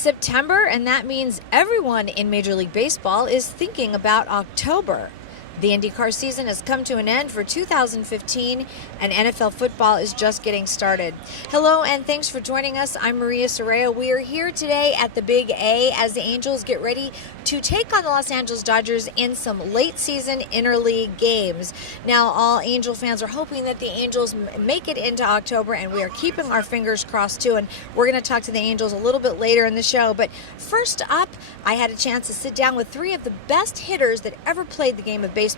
September, and that means everyone in Major League Baseball is thinking about October. The IndyCar season has come to an end for 2015, and NFL football is just getting started. Hello, and thanks for joining us. I'm Maria Serrao. We are here today at the Big A as the Angels get ready to take on the Los Angeles Dodgers in some late-season interleague games. Now, all Angel fans are hoping that the Angels make it into October, and we are keeping our fingers crossed, too. And we're going to talk to the Angels a little bit later in the show. But first up, I had a chance to sit down with three of the best hitters that ever played the game of baseball.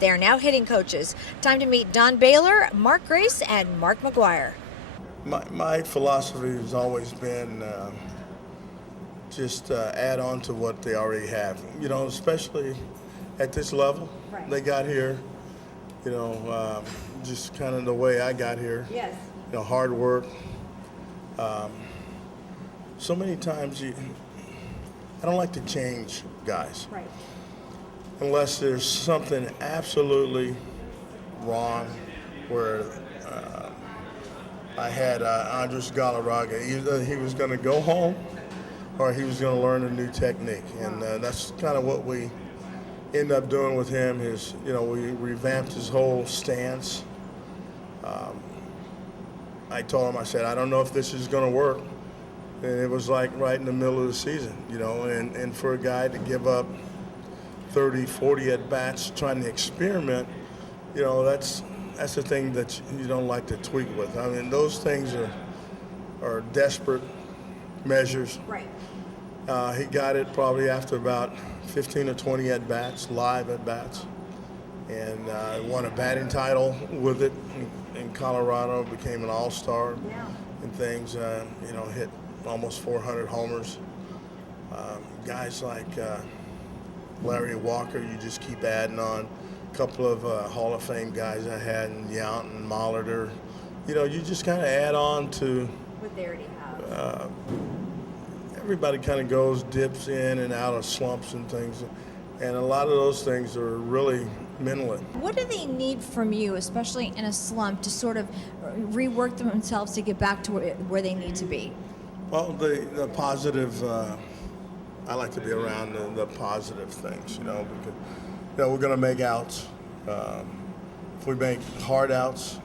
They are now hitting coaches. Time to meet Don Baylor, Mark Grace, and Mark McGwire. My philosophy has always been just add on to what they already have. You know, especially at this level, Right. They got here. Just kind of the way I got here. Yes. Hard work. So many times I don't like to change guys. Right. Unless there's something absolutely wrong, where I had Andres Galarraga. Either he was going to go home or he was going to learn a new technique. And that's kind of what we end up doing with him is, we revamped his whole stance. I told him, I said, I don't know if this is going to work. And it was like right in the middle of the season, and for a guy to give up 30, 40 at-bats trying to experiment, that's the thing that you don't like to tweak with. I mean, those things are desperate measures. Right. He got it probably after about 15 or 20 at-bats, live at-bats, and won a batting title with it in Colorado, became an all-star and things, hit almost 400 homers. Guys like Larry Walker, you just keep adding on. A couple of Hall of Fame guys I had, and Yount and Molitor. You just kind of add on to What they already have. Everybody kind of goes, dips in and out of slumps and things. And a lot of those things are really mental. What do they need from you, especially in a slump, to sort of rework themselves to get back to where they need to be? Well, the positive, I like to be around the positive things, because, we're going to make outs. If we make hard outs,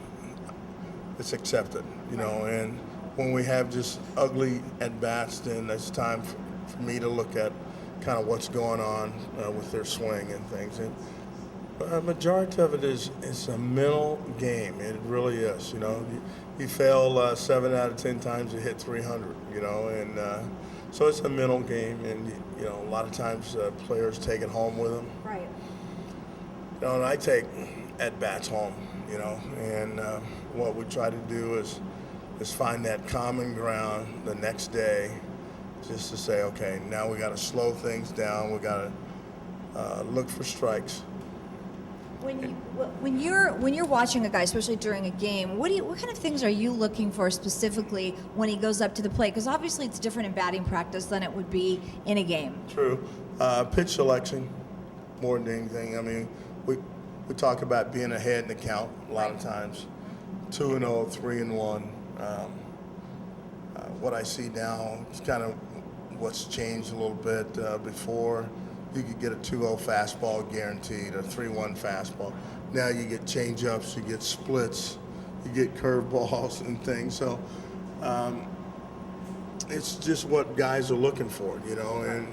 it's accepted, and when we have just ugly at-bats, then it's time for me to look at kind of what's going on with their swing and things. And a majority of it is a mental game. It really is. You fail 7 out of 10 times, you hit 300. And so it's a mental game, and a lot of times players take it home with them. Right. And I take at bats home. And what we try to do is find that common ground the next day, just to say, okay, now we got to slow things down. We got to look for strikes. When you're watching a guy, especially during a game, what kind of things are you looking for specifically when he goes up to the plate? Because obviously it's different in batting practice than it would be in a game. True. Pitch selection, more than anything. I mean, we talk about being ahead in the count a lot of times. 2-0, 3-1. What I see now is kind of what's changed a little bit. Before, you could get a 2-0 fastball guaranteed, a 3-1 fastball. Now you get change-ups, you get splits, you get curveballs and things. So it's just what guys are looking for, and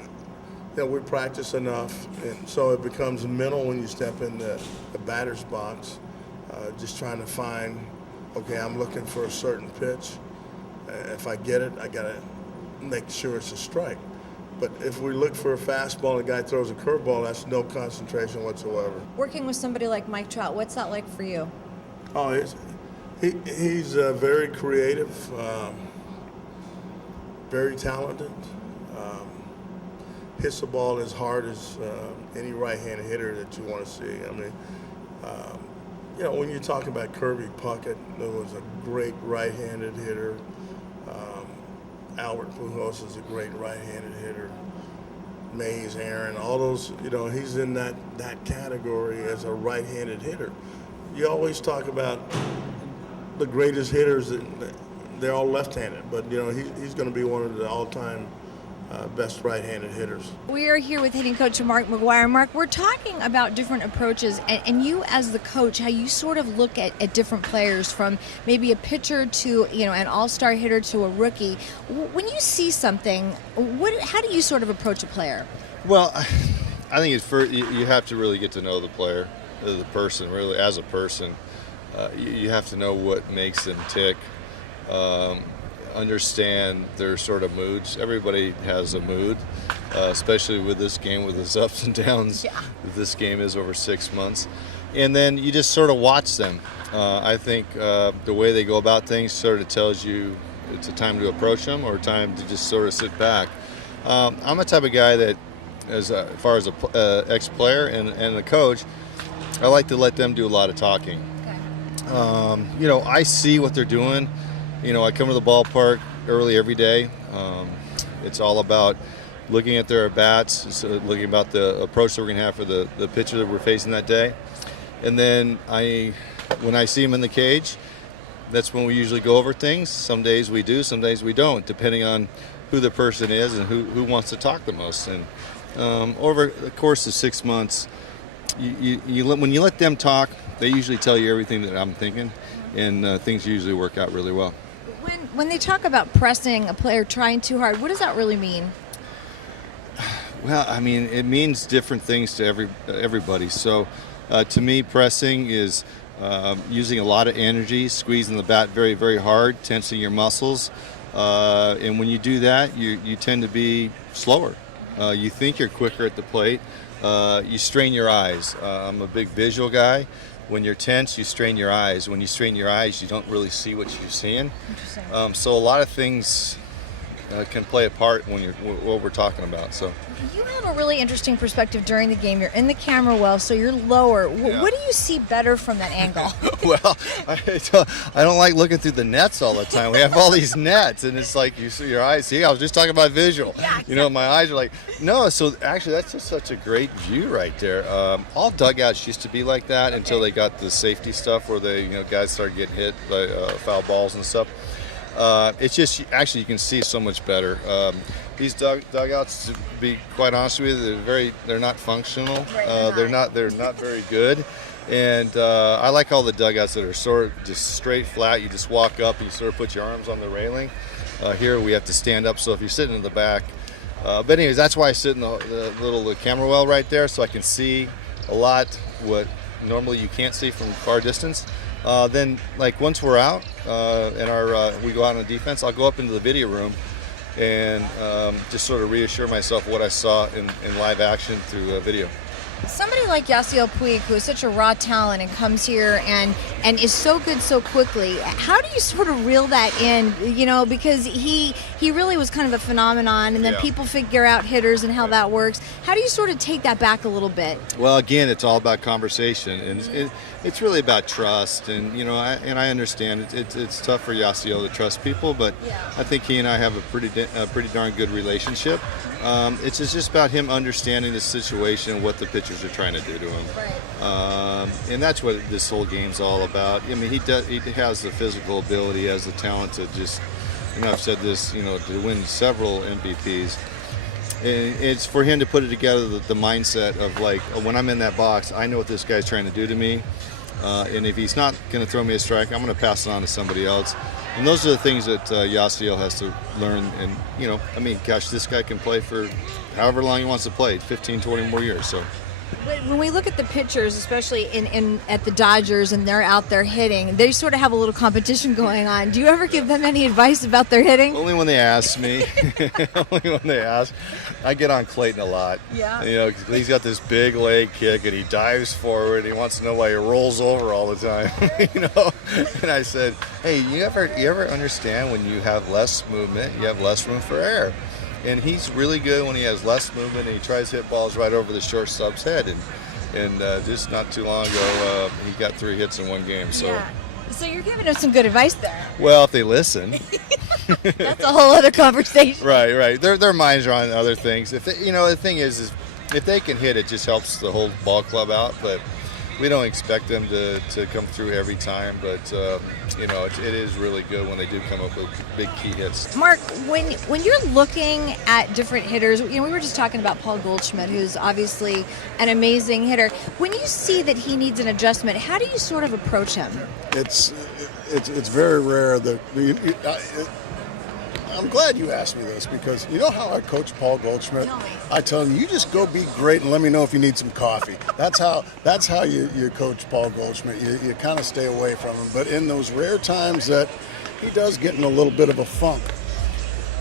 we practice enough, and so it becomes mental when you step in the batter's box, just trying to find, okay, I'm looking for a certain pitch. If I get it, I got to make sure it's a strike. But if we look for a fastball and a guy throws a curveball, that's no concentration whatsoever. Working with somebody like Mike Trout, what's that like for you? Oh, he's very creative, very talented. Hits the ball as hard as any right-handed hitter that you want to see. I mean, when you talk about Kirby Puckett, there was a great right-handed hitter. Albert Pujols is a great right-handed hitter. Mays, Aaron, all those, he's in that category as a right-handed hitter. You always talk about the greatest hitters, they're all left-handed, but he's going to be one of the all-time best right-handed hitters. We are here with hitting coach Mark McGwire. Mark, we're talking about different approaches, and you as the coach, how you sort of look at different players, from maybe a pitcher to an all-star hitter to a rookie. When you see something, how do you sort of approach a player? Well, I think you have to really get to know the player, the person, really as a person. You have to know what makes them tick. Understand their sort of moods. Everybody has a mood, especially with this game, with its ups and downs. Yeah. This game is over 6 months. And then you just sort of watch them. I think the way they go about things sort of tells you it's a time to approach them or time to just sort of sit back. I'm the type of guy that, as far as a ex-player and a coach, I like to let them do a lot of talking. Okay. I see what they're doing. I come to the ballpark early every day. It's all about looking at their at-bats, looking about the approach that we're going to have for the pitcher that we're facing that day. And then when I see them in the cage, that's when we usually go over things. Some days we do, some days we don't, depending on who the person is and who wants to talk the most. And over the course of 6 months, when you let them talk, they usually tell you everything that I'm thinking, and things usually work out really well. When they talk about pressing a player, trying too hard, what does that really mean? Well, I mean, it means different things to everybody. So to me, pressing is using a lot of energy, squeezing the bat very, very hard, tensing your muscles. And when you do that, you tend to be slower. You think you're quicker at the plate. You strain your eyes. I'm a big visual guy. When you're tense, you strain your eyes. When you strain your eyes, you don't really see what you're seeing. Interesting. So a lot of things can play a part when what we're talking about. So you have a really interesting perspective during the game. You're in the camera well, so you're lower. Yeah. What do you see better from that angle? Well, I don't like looking through the nets all the time. We have all these nets, and it's like you see your eyes. See, I was just talking about visual. Yeah, exactly. My eyes are like, no. So actually, that's just such a great view right there. All dugouts used to be like that until they got the safety stuff where guys started getting hit by foul balls and stuff. It's just actually you can see so much better. These dugouts, to be quite honest with you, they're not functional. Right, they're not very good. And I like all the dugouts that are sort of just straight flat. You just walk up and you sort of put your arms on the railing. Here we have to stand up, so if you're sitting in the back. But anyways, that's why I sit in the little camera well right there, so I can see a lot what normally you can't see from far distance. Then, once we're out and we go out on defense, I'll go up into the video room and just sort of reassure myself what I saw in live action through video. Somebody like Yasiel Puig, who is such a raw talent and comes here and is so good so quickly, how do you sort of reel that in, because he really was kind of a phenomenon, and then people figure out hitters and how that works. How do you sort of take that back a little bit? Well, again, it's all about conversation, and it's really about trust, and I understand it's tough for Yasiel to trust people, but I think he and I have a pretty darn good relationship. It's just about him understanding the situation, what the pitchers are trying to do to him. Right. And that's what this whole game's all about. I mean, he has the physical ability, has the talent to just, I've said this, to win several MVPs. And it's for him to put it together, the mindset of when I'm in that box, I know what this guy's trying to do to me. And if he's not going to throw me a strike, I'm going to pass it on to somebody else. And those are the things that Yasiel has to learn. And, this guy can play for however long he wants to play, 15, 20 more years. So. When we look at the pitchers, especially at the Dodgers, and they're out there hitting, they sort of have a little competition going on. Do you ever give them any advice about their hitting? Only when they ask me. Only when they ask. I get on Clayton a lot. Yeah. He's got this big leg kick, and he dives forward. He wants to know why he rolls over all the time. And I said, hey, you ever understand when you have less movement, you have less room for error? And he's really good when he has less movement, and he tries to hit balls right over the shortstop's head. And just not too long ago, he got 3 hits in one game. So. Yeah. So you're giving us some good advice there. Well, if they listen. That's a whole other conversation. Right. Their minds are on other things. If they, the thing is if they can hit, it just helps the whole ball club out. But we don't expect them to come through every time, but it is really good when they do come up with big key hits. Mark, when you're looking at different hitters, we were just talking about Paul Goldschmidt, who's obviously an amazing hitter. When you see that he needs an adjustment, how do you sort of approach him? It's very rare that I'm glad you asked me this, because you know how I coach Paul Goldschmidt? Tell me. I tell him, you just go be great and let me know if you need some coffee. That's how you coach Paul Goldschmidt. You kind of stay away from him. But in those rare times that he does get in a little bit of a funk,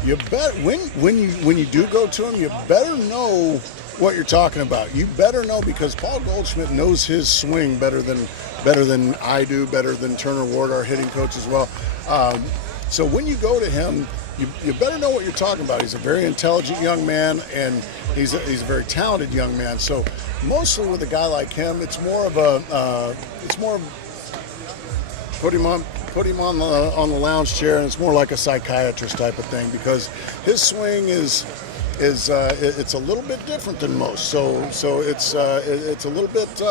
you bet when you do go to him, you better know what you're talking about. You better know, because Paul Goldschmidt knows his swing better than I do, better than Turner Ward, our hitting coach, as well. So when you go to him, you better know what you're talking about. He's a very intelligent young man, and he's a very talented young man. So mostly with a guy like him, it's more of put him on the lounge chair, and it's more like a psychiatrist type of thing, because his swing is it's a little bit different than most. So it's a little bit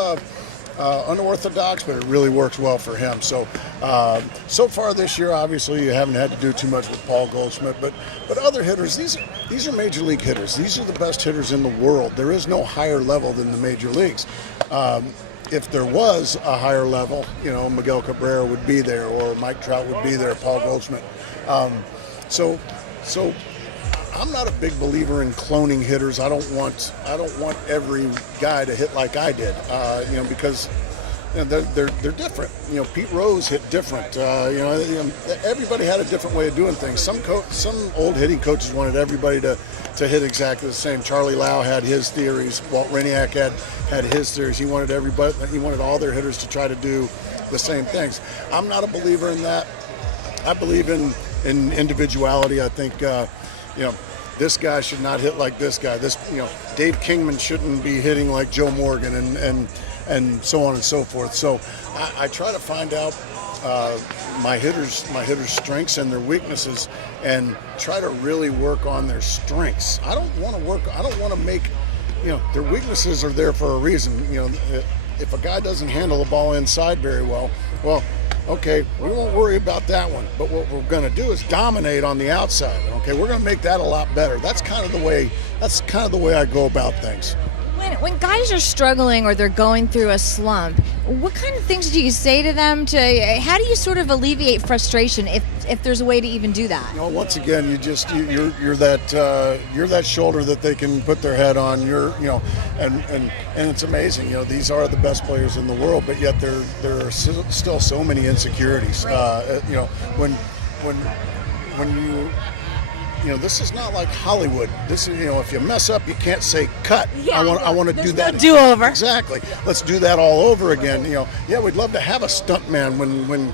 unorthodox, but it really works well for him. So far this year, obviously, you haven't had to do too much with Paul Goldschmidt, but other hitters, these are major league hitters. These are the best hitters in the world. There is no higher level than the major leagues. If there was a higher level, Miguel Cabrera would be there, or Mike Trout would be there, Paul Goldschmidt. So I'm not a big believer in cloning hitters. I don't want every guy to hit like I did, because they're different. Pete Rose hit different. Everybody had a different way of doing things. Some old hitting coaches wanted everybody to hit exactly the same. Charlie Lau had his theories. Walt Rainiac had his theories. He wanted all their hitters to try to do the same things. I'm not a believer in that. I believe in individuality. I think this guy should not hit like this guy. Dave Kingman shouldn't be hitting like Joe Morgan, and so on and so forth. So I try to find out my hitters' strengths and their weaknesses, and try to really work on their strengths. I don't want to make, their weaknesses are there for a reason. If a guy doesn't handle the ball inside very well, okay, we won't worry about that one. But what we're going to do is dominate on the outside. Okay, we're going to make that a lot better. That's kind of the way I go about things. When guys are struggling or they're going through a slump, what kind of things do you say to them? How do you sort of alleviate frustration, if there's a way to even do that? Once again, you're that shoulder that they can put their head on. And it's amazing. These are the best players in the world, but yet there are still so many insecurities. Right. When you this is not like Hollywood. This is, if you mess up, you can't say cut. Yeah, I want to do that. No do-over. Exactly. Let's do that all over again. We'd love to have a stuntman when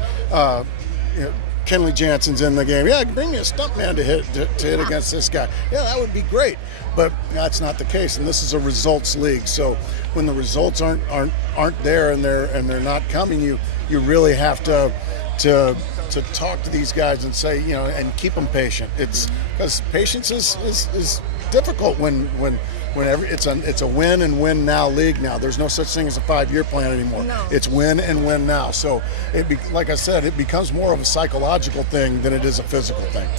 Kenley Jansen's in the game. Yeah, bring me a stuntman to hit against this guy. Yeah, that would be great. But that's not the case, and this is a results league. So when the results aren't there and they're not coming, you really have to talk to these guys and say, and keep them patient. It's because patience is difficult when it's a win and win now league now. There's no such thing as a 5-year plan anymore. No. It's win and win now. So like I said, it becomes more of a psychological thing than it is a physical thing.